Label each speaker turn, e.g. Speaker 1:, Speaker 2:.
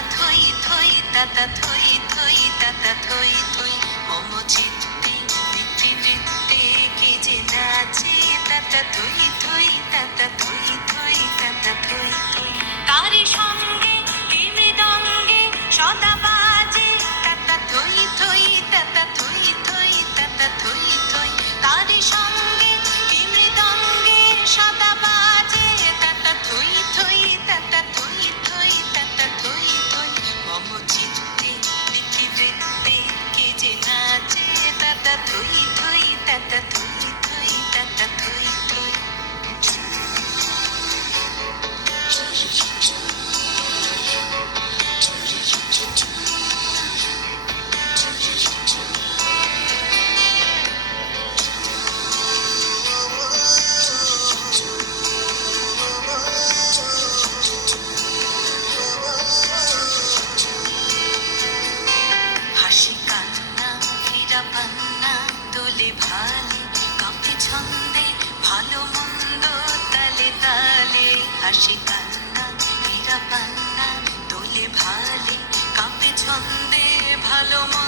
Speaker 1: তাতা থই থই তাতা থই থই তাতা থই থই মম চিত্তে কে যে নাচে তাতা থই ছন্দে ভালো মন্দ তালে তালে হাসি কান্না হীরা পান্না দোলে ভালে কাঁপে ছন্দে ভালো মন্দ